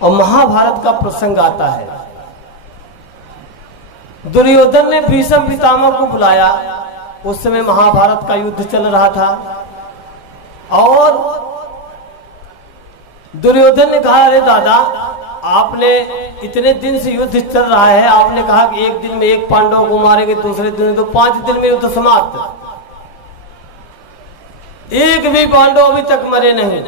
और महाभारत का प्रसंग आता है। दुर्योधन ने भीष्म पितामह को बुलाया। उस समय महाभारत का युद्ध चल रहा था और दुर्योधन ने कहा, अरे दादा, आपने इतने दिन से युद्ध चल रहा है, आपने कहा कि एक दिन में एक पांडव को मारेंगे, दूसरे दिन तो 5 दिन में युद्ध समाप्त। एक भी पांडव अभी तक मरे नहीं।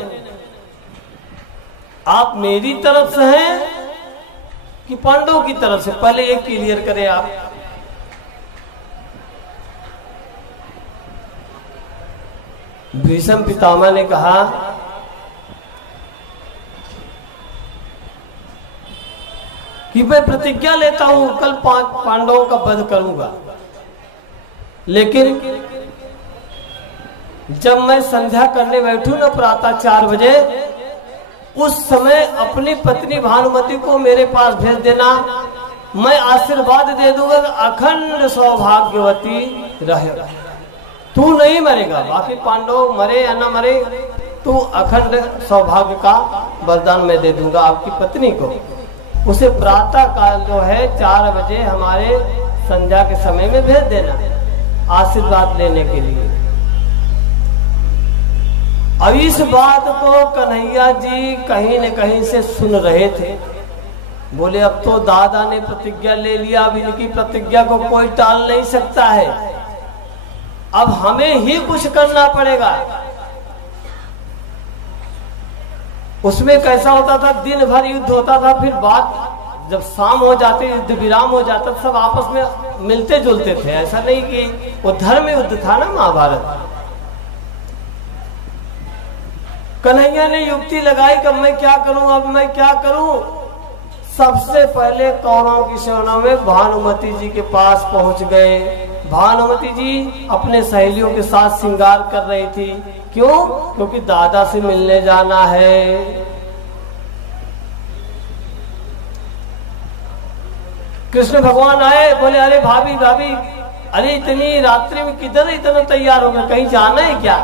आप मेरी तरफ से हैं कि पांडवों की तरफ से? पहले एक क्लियर करें आप। भीष्म पितामह ने कहा, कि मैं प्रतिज्ञा लेता हूं कल 5 पांडवों का वध करूंगा, लेकिन जब मैं संध्या करने बैठू ना प्रातः 4 बजे, उस समय अपनी पत्नी भानुमति को मेरे पास भेज देना। मैं आशीर्वाद दे दूंगा कि अखंड सौभाग्यवती रहेगा। तू नहीं मरेगा, बाकी पांडव मरे या ना मरे, तू अखंड सौभाग्य का वरदान मैं दे दूंगा आपकी पत्नी को। उसे प्रातः काल जो है 4 बजे हमारे संध्या के समय में भेज देना आशीर्वाद लेने के लिए। अब इस बात को कन्हैया जी कहीं न कहीं से सुन रहे थे। बोले, अब तो दादा ने प्रतिज्ञा ले लिया, अब इनकी प्रतिज्ञा को कोई टाल नहीं सकता है, अब हमें ही कुछ करना पड़ेगा। उसमें कैसा होता था, दिन भर युद्ध होता था, फिर बात जब शाम हो जाती, युद्ध विराम हो जाता, सब आपस में मिलते जुलते थे। ऐसा नहीं कि वो धर्म युद्ध था ना महाभारत। कन्हैया ने युक्ति लगाई कि मैं क्या करूं, अब मैं क्या करूं। सबसे पहले कौरवों की सेना में भानुमति जी के पास पहुंच गए। भानुमति जी अपने सहेलियों के साथ श्रृंगार कर रही थी। क्यों? क्योंकि दादा से मिलने जाना है। कृष्ण भगवान आए, बोले, अरे भाभी भाभी, अरे इतनी रात्रि में किधर इतना तैयार हो गए, कहीं जाना है क्या?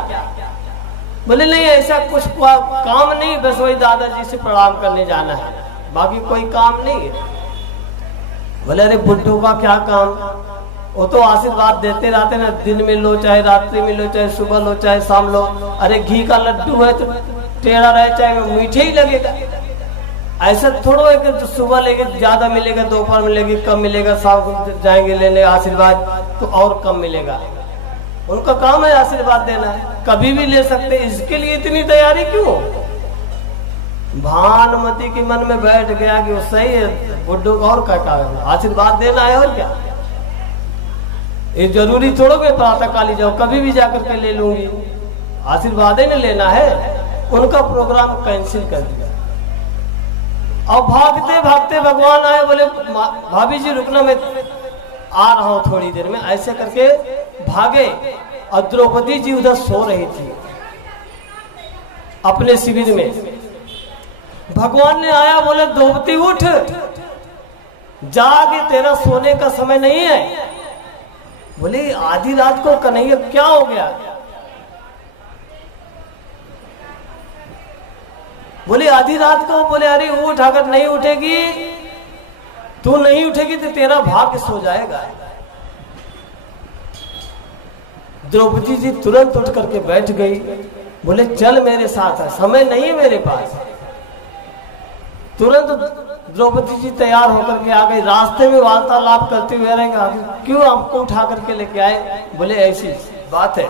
बोले, नहीं ऐसा कुछ काम नहीं, बस वही दादाजी से प्रणाम करने जाना है, बाकी कोई काम नहीं है। बोले, अरे बुड्ढू का क्या काम, वो तो आशीर्वाद देते रहते ना, दिन में लो चाहे रात्रि में लो, चाहे सुबह लो चाहे शाम लो। अरे घी का लड्डू है तो टेढ़ा रहे चाहे मीठे ही लगेगा। ऐसा थोड़ा है कि सुबह लेके ज्यादा मिलेगा, दोपहर में लेके कम मिलेगा, शाम को जाएंगे लेने आशीर्वाद तो और कम मिलेगा। उनका काम है आशीर्वाद देना है, कभी भी ले सकते। इसके लिए इतनी तैयारी क्यों? भानुमति के मन में बैठ गया कि वो सही है, बुड्ढू को और क्या आशीर्वाद देना है, और क्या ये जरूरी थोड़ा मैं प्रातः काली जाओ, कभी भी जाकर के ले लूंगी, आशीर्वाद ही नहीं लेना है। उनका प्रोग्राम कैंसिल कर दिया। और भागते भागते भगवान आए, बोले, भाभी जी रुकना, मैं आ रहा हूं थोड़ी देर में। ऐसे करके भागे और द्रौपदी जी उधर सो रही थी अपने शिविर में। भगवान ने आया, बोले, द्रौपदी उठ, जागे, तेरा सोने का समय नहीं है। बोले, आधी रात को कन्हैया क्या हो गया? बोले, आधी रात को? बोले, अरे उठ, अगर नहीं उठेगी, तू नहीं उठेगी तो तेरा भाग्य सो जाएगा। द्रौपदी जी तुरंत उठ करके बैठ गई। बोले, चल मेरे साथ है, समय नहीं है मेरे पास। तुरंत द्रौपदी जी तैयार होकर के आ गई। रास्ते में वार्तालाप करते हुए रहेंगे, क्यों आपको उठा करके लेके आए? बोले, ऐसी बात है,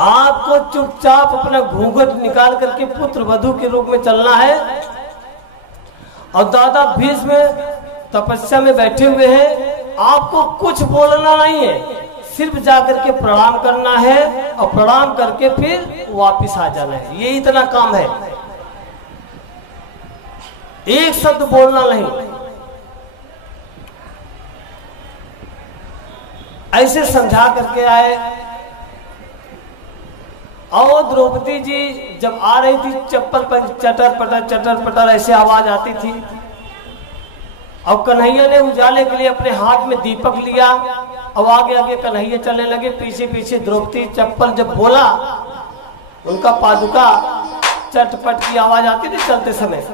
आपको चुपचाप अपना घूंघट निकाल करके पुत्र वधू के रूप में चलना है, और दादा भीष्म तपस्या में बैठे हुए हैं, आपको कुछ बोलना नहीं है, सिर्फ जाकर के प्रणाम करना है और प्रणाम करके फिर वापिस आ जाना है। ये इतना काम है, एक शब्द बोलना नहीं। ऐसे समझा करके आए। और द्रौपदी जी जब आ रही थी, चप्पल पर चटर पटर ऐसे आवाज आती थी। और कन्हैया ने उजाले के लिए अपने हाथ में दीपक लिया, और आगे आगे कन्हैया चलने लगे, पीछे पीछे द्रौपदी। चप्पल जब बोला, उनका पादुका चटपट की आवाज आती थी चलते समय।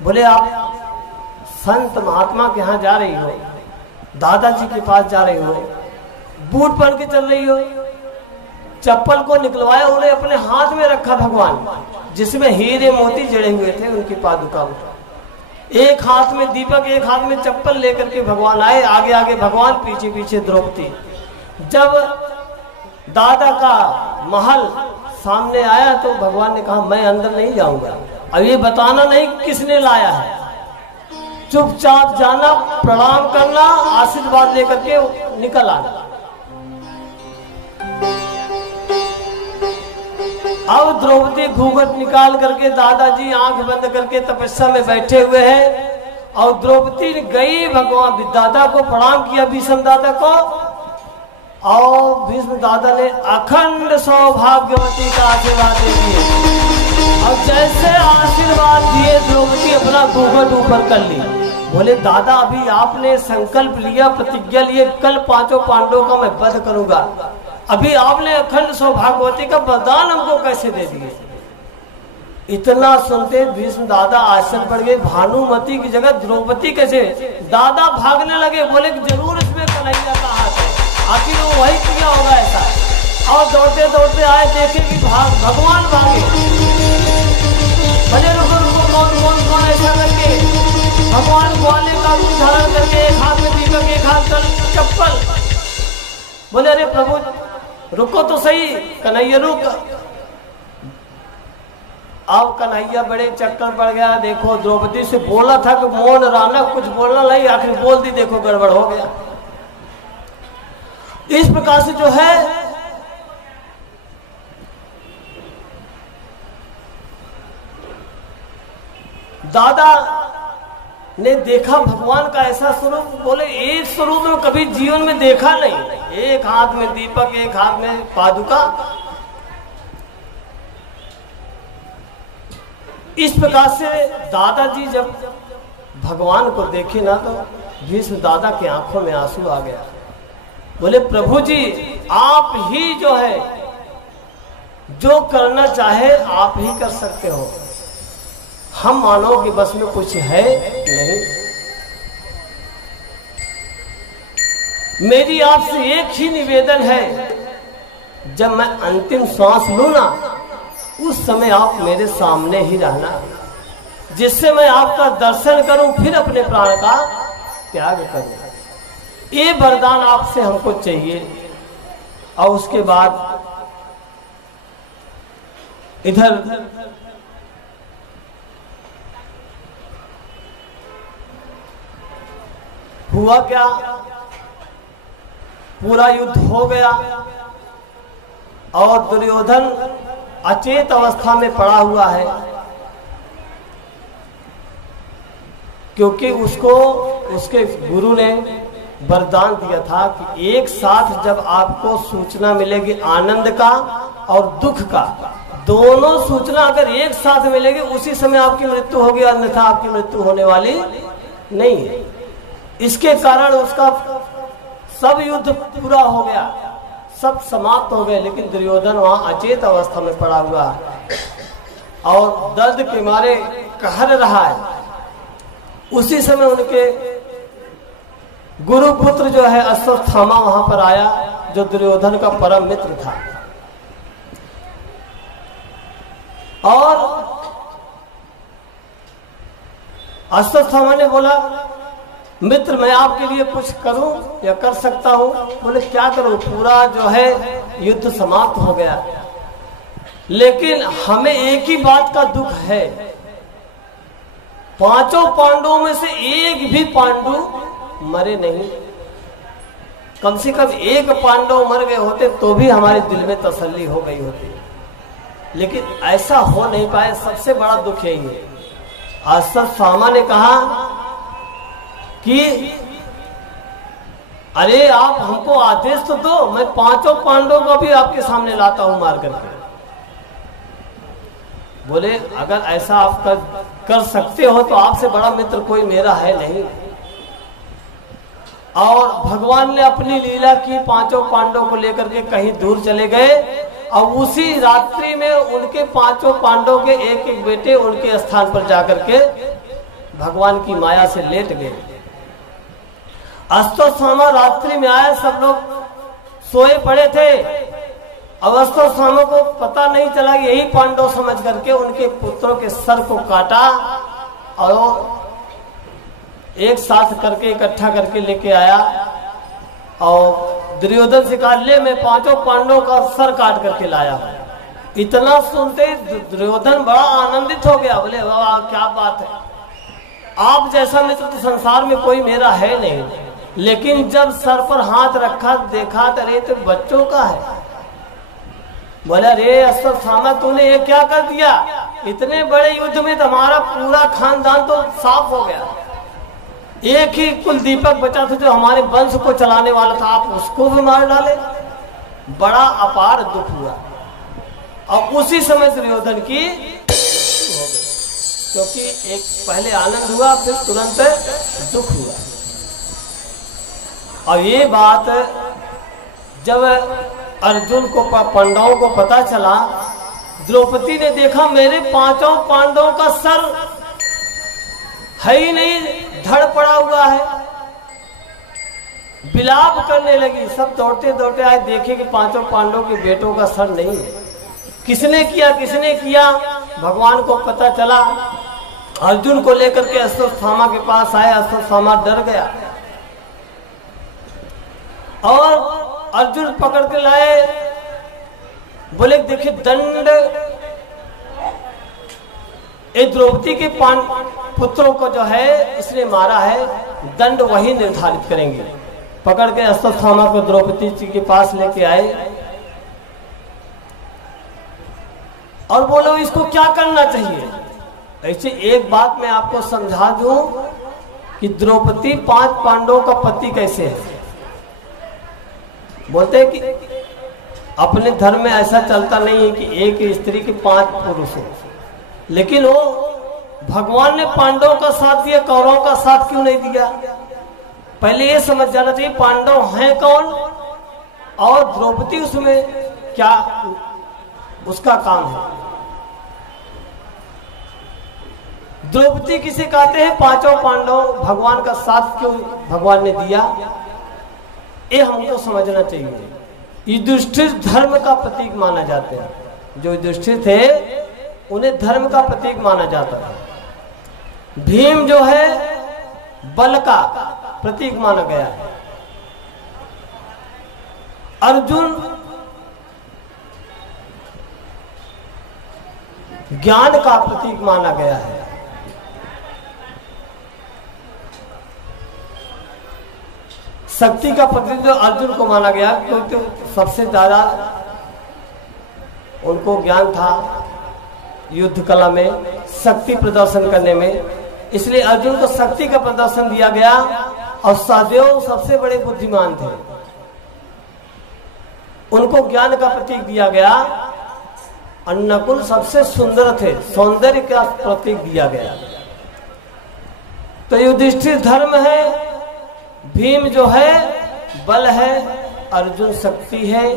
बोले आप संत महात्मा के यहाँ जा रही हो, दादाजी के पास जा रही हो, बूट पहन के चल रही हो। चप्पल को निकलवाया, उन्हें अपने हाथ में रखा भगवान, जिसमें हीरे मोती जड़े हुए थे उनकी पादुका में। एक हाथ में दीपक, एक हाथ में चप्पल लेकर के भगवान आए, आगे आगे भगवान, पीछे पीछे द्रौपदी। जब दादा का महल सामने आया तो भगवान ने कहा मैं अंदर नहीं जाऊंगा, अब ये बताना नहीं किसने लाया है, चुपचाप जाना, प्रणाम करना, आशीर्वाद लेकर के निकल आना। अब द्रौपदी घूंघट निकाल करके, दादाजी आंख बंद करके तपस्या में बैठे हुए हैं, और द्रौपदी गई भगवान दादा को प्रणाम किया, भीष्म दादा को, और भीष्म दादा ने अखंड सौभाग्यवती का आशीर्वाद दे दिए। और जैसे आशीर्वाद दिए, द्रौपदी अपना घूंघट ऊपर कर ली। बोले दादा अभी आपने संकल्प लिया, प्रतिज्ञा लिए, कल पांचों पांडवों का मैं वध करूंगा, अभी आपने अखंड सौभाग्यवती का वरदान हमको कैसे दे दिए। इतना सुनते भीष्म दादा आश्चर्य पड़ गए, भानुमति की जगह द्रौपदी कैसे। दादा भागने लगे, बोले जरूर इसमें कन्हैया का हाथ है, आखिर वो वही किया होगा ऐसा। और दौड़ते दौड़ते आए, देखे कि भगवान भागे। भले रुको रुको, कौन ऐसा करके भगवान ग्वाले का रूप धारण करके, एक हाथ में दीपक, एक हाथ में चप्पल। बोले अरे प्रभु रुको तो सही, कन्हैया रुक। अब कन्हैया बड़े चक्कर पड़ गया, देखो द्रौपदी से बोला था कि मौन रहना, कुछ बोलना नहीं, आखिर बोल दी, देखो गड़बड़ हो गया। इस प्रकार से जो है दादा ने देखा भगवान का ऐसा स्वरूप, बोले एक स्वरूप में कभी जीवन में देखा नहीं, एक हाथ में दीपक, एक हाथ में पादुका। इस प्रकार से दादाजी जब भगवान को देखे ना, तो भीष्म दादा की आंखों में आंसू आ गया। बोले प्रभु जी आप ही जो है, जो करना चाहे आप ही कर सकते हो, हम मानव के बस में कुछ है नहीं। मेरी आपसे एक ही निवेदन है, जब मैं अंतिम श्वास लूं ना, उस समय आप मेरे सामने ही रहना, जिससे मैं आपका दर्शन करूं, फिर अपने प्राण का त्याग करूं। ये वरदान आपसे हमको चाहिए। और उसके बाद इधर हुआ क्या, पूरा युद्ध हो गया और दुर्योधन अचेत अवस्था में पड़ा हुआ है, क्योंकि उसको उसके गुरु ने वरदान दिया था कि एक साथ जब आपको सूचना मिलेगी आनंद का और दुख का, दोनों सूचना अगर एक साथ मिलेगी उसी समय आपकी मृत्यु होगी, अन्यथा आपकी मृत्यु होने वाली नहीं है। इसके कारण उसका सब युद्ध पूरा हो गया, सब समाप्त हो गए, लेकिन दुर्योधन वहां अचेत अवस्था में पड़ा हुआ है और दर्द के मारे कहर रहा है। उसी समय उनके गुरुपुत्र जो है अश्वत्थामा वहां पर आया, जो दुर्योधन का परम मित्र था। और अश्वत्थामा ने बोला मित्र मैं आपके लिए कुछ करूं या कर सकता हूं। बोले क्या करूं, पूरा जो है युद्ध समाप्त हो गया, लेकिन हमें एक ही बात का दुख है, पांचों पांडवों में से एक भी पांडु मरे नहीं। कम से कम एक पांडव मर गए होते तो भी हमारे दिल में तसल्ली हो गई होती, लेकिन ऐसा हो नहीं पाए। सबसे बड़ा दुख यही है। अश्वत्थामा ने कहा कि अरे आप हमको आदेश तो दो, मैं पांचों पांडवों को भी आपके सामने लाता हूं मार करके। बोले अगर ऐसा आप कर सकते हो तो आपसे बड़ा मित्र कोई मेरा है नहीं। और भगवान ने अपनी लीला की, पांचों पांडवों को लेकर के कहीं दूर चले गए और उसी रात्रि में उनके पांचों पांडवों के एक एक बेटे उनके स्थान पर जाकर के भगवान की माया से लेट गए। अश्वत्थामा रात्रि में आया, सब लोग सोए पड़े थे। अब अश्वत्थामा को पता नहीं चला, यही पांडव समझ करके उनके पुत्रों के सर को काटा और एक साथ करके इकट्ठा करके लेके आया और दुर्योधन से कहा, ले मैं 5 पांडवों का सर काट करके लाया। इतना सुनते दुर्योधन बड़ा आनंदित हो गया, बोले वाह क्या बात है, आप जैसा मित्र तो संसार में कोई मेरा है नहीं। लेकिन जब सर पर हाथ रखा, देखा तो अरे तो बच्चों का है। बोला रे अश्वत्थामा तूने ये क्या कर दिया, इतने बड़े युद्ध में तुम्हारा पूरा खानदान तो साफ हो गया, एक ही कुल दीपक बचा था जो हमारे वंश को चलाने वाला था, आप उसको भी मार डाले। बड़ा अपार दुख हुआ और उसी समय दुर्योधन की मृत्यु हो गई, क्योंकि एक पहले आनंद हुआ फिर तुरंत दुख हुआ। और ये बात जब अर्जुन को पांडवों को पता चला, द्रौपदी ने देखा मेरे 5 पांडवों का सर है ही नहीं, धड़ पड़ा हुआ है, विलाप करने लगी। सब दौड़ते दौड़ते आए, देखे कि 5 पांडवों के बेटों का सर नहीं है। किसने किया, किसने किया, भगवान को पता चला। अर्जुन को लेकर के अश्वत्थामा के पास आए, अश्वत्थामा डर गया और अर्जुन पकड़ के लाए, बोले देखिए दंड ये द्रौपदी के पुत्रों को जो है इसने मारा है, दंड वही निर्धारित करेंगे। पकड़ के अश्वत्थामा को द्रौपदी जी के पास लेके आए और बोलो इसको क्या करना चाहिए। ऐसे एक बात मैं आपको समझा दूं कि द्रौपदी 5 पांडवों का पति कैसे है। बोलते हैं कि अपने धर्म में ऐसा चलता नहीं है कि एक स्त्री के 5 पुरुष हो, लेकिन वो भगवान ने पांडवों का साथ दिया, कौरवों का साथ क्यों नहीं दिया। पहले ये समझ जाना चाहिए पांडव हैं कौन और द्रौपदी उसमें क्या उसका काम है। द्रौपदी किसे कहते हैं, 5 पांडव भगवान का साथ क्यों भगवान ने दिया, ये हमको समझना चाहिए। युधिष्ठिर धर्म का प्रतीक माना जाते हैं, जो युधिष्ठिर थे उन्हें धर्म का प्रतीक माना जाता है। भीम जो है बल का प्रतीक माना गया है। अर्जुन ज्ञान का प्रतीक माना गया है। शक्ति का प्रतीक जो अर्जुन को माना गया, क्योंकि सबसे ज्यादा उनको ज्ञान था युद्ध कला में, शक्ति प्रदर्शन करने में, इसलिए अर्जुन को शक्ति का प्रदर्शन दिया गया। और सहदेव सबसे बड़े बुद्धिमान थे, उनको ज्ञान का प्रतीक दिया गया। और नकुल सबसे सुंदर थे, सौंदर्य का प्रतीक दिया गया। तो युधिष्ठिर धर्म है, भीम जो है बल है, अर्जुन शक्ति है,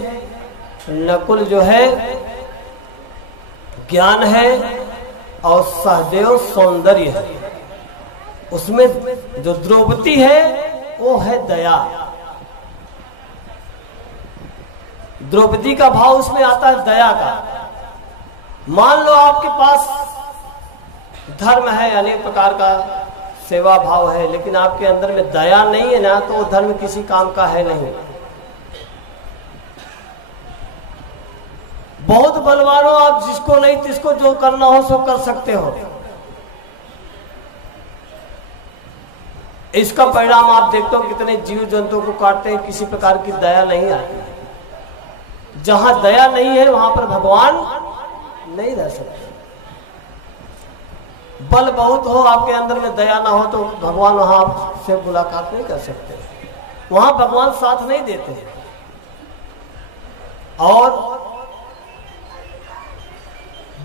नकुल जो है ज्ञान है और सहदेव सौंदर्य है। उसमें जो द्रौपदी है वो है दया। द्रौपदी का भाव उसमें आता है दया का। मान लो आपके पास धर्म है, अनेक प्रकार का सेवा भाव है, लेकिन आपके अंदर में दया नहीं है ना, तो वो धर्म किसी काम का है नहीं। बहुत बलवान हो आप, जिसको नहीं तिसको जो करना हो सो कर सकते हो। इसका परिणाम आप देखते हो कितने जीव जंतुओं को काटते हैं, किसी प्रकार की दया नहीं आती। जहां दया नहीं है वहां पर भगवान नहीं रह सकते। बल बहुत हो आपके अंदर में दया ना हो तो भगवान वहां आपसे मुलाकात नहीं कर सकते, वहां भगवान साथ नहीं देते। और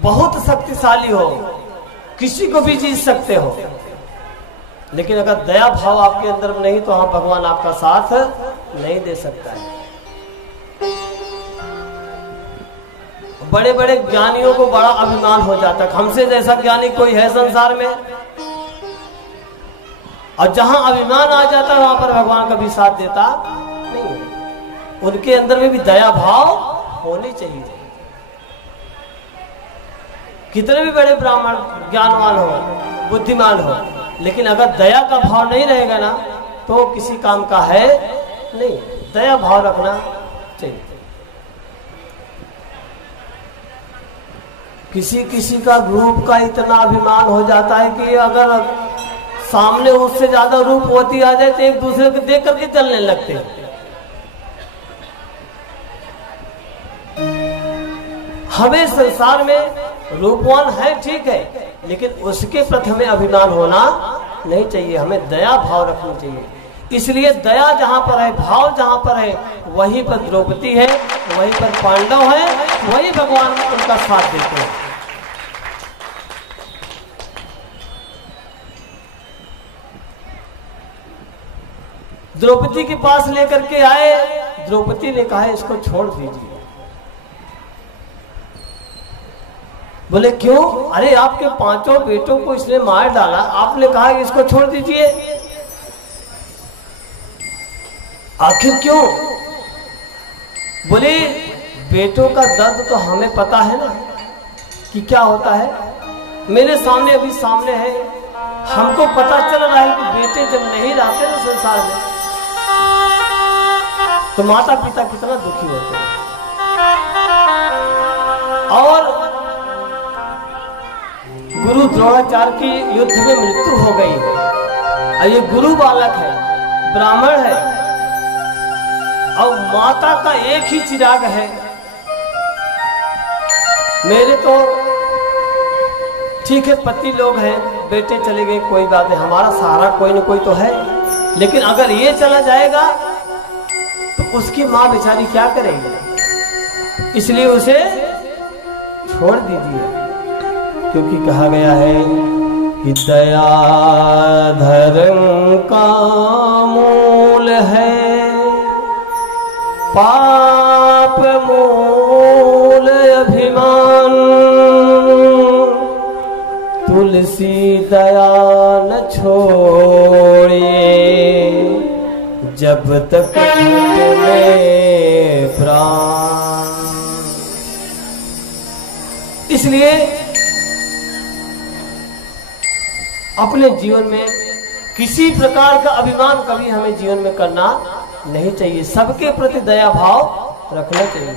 बहुत शक्तिशाली हो, किसी को भी जीत सकते हो, लेकिन अगर दया भाव आपके अंदर में नहीं तो वहां भगवान आपका साथ नहीं दे सकता है। बड़े बड़े ज्ञानियों को बड़ा अभिमान हो जाता है, हमसे जैसा ज्ञानी कोई है संसार में। और जहां अभिमान आ जाता है वहां पर भगवान कभी साथ देता नहीं है। उनके अंदर में भी दया भाव होनी चाहिए। कितने भी बड़े ब्राह्मण ज्ञानवान हो, बुद्धिमान हो, लेकिन अगर दया का भाव नहीं रहेगा ना तो किसी काम का है नहीं। दया भाव रखना चाहिए। किसी किसी का रूप का इतना अभिमान हो जाता है कि अगर सामने उससे ज्यादा रूपवती आ जाए तो एक दूसरे को देख करके चलने लगते हैं। हमें संसार में रूपवान है ठीक है, लेकिन उसके प्रति हमें अभिमान होना नहीं चाहिए। हमें दया भाव रखनी चाहिए। इसलिए दया जहां पर है, भाव जहां पर है, वहीं पर द्रौपदी है, वहीं पर पांडव है, वही भगवान उनका साथ देते हैं। द्रौपदी के पास लेकर के आए। द्रौपदी ने कहा इसको छोड़ दीजिए। बोले क्यों? अरे आपके 5 बेटों को इसने मार डाला, आपने कहा कि इसको छोड़ दीजिए, आखिर क्यों? बोले बेटों का दर्द तो हमें पता है ना कि क्या होता है। मेरे सामने अभी सामने है, हमको पता चल रहा है कि बेटे जब नहीं रहते ना संसार में तो माता पिता कितना दुखी होते हैं। और गुरु द्रोणाचार्य की युद्ध में मृत्यु हो गई है। और ये गुरु बालक है, ब्राह्मण है, और माता का एक ही चिराग है। मेरे तो ठीक है पति लोग हैं, बेटे चले गए, कोई बात नहीं, हमारा सहारा कोई न कोई तो है। लेकिन अगर ये चला जाएगा तो उसकी माँ बेचारी क्या करेगी? इसलिए उसे छोड़ दीजिए। क्योंकि कहा गया है कि दया धर्म का मूल है, पाप मूल अभिमान, तुलसी दया न छोड़िए, जब तक में प्राण। इसलिए अपने जीवन में किसी प्रकार का अभिमान कभी हमें जीवन में करना नहीं चाहिए। सबके प्रति दया भाव रखना चाहिए।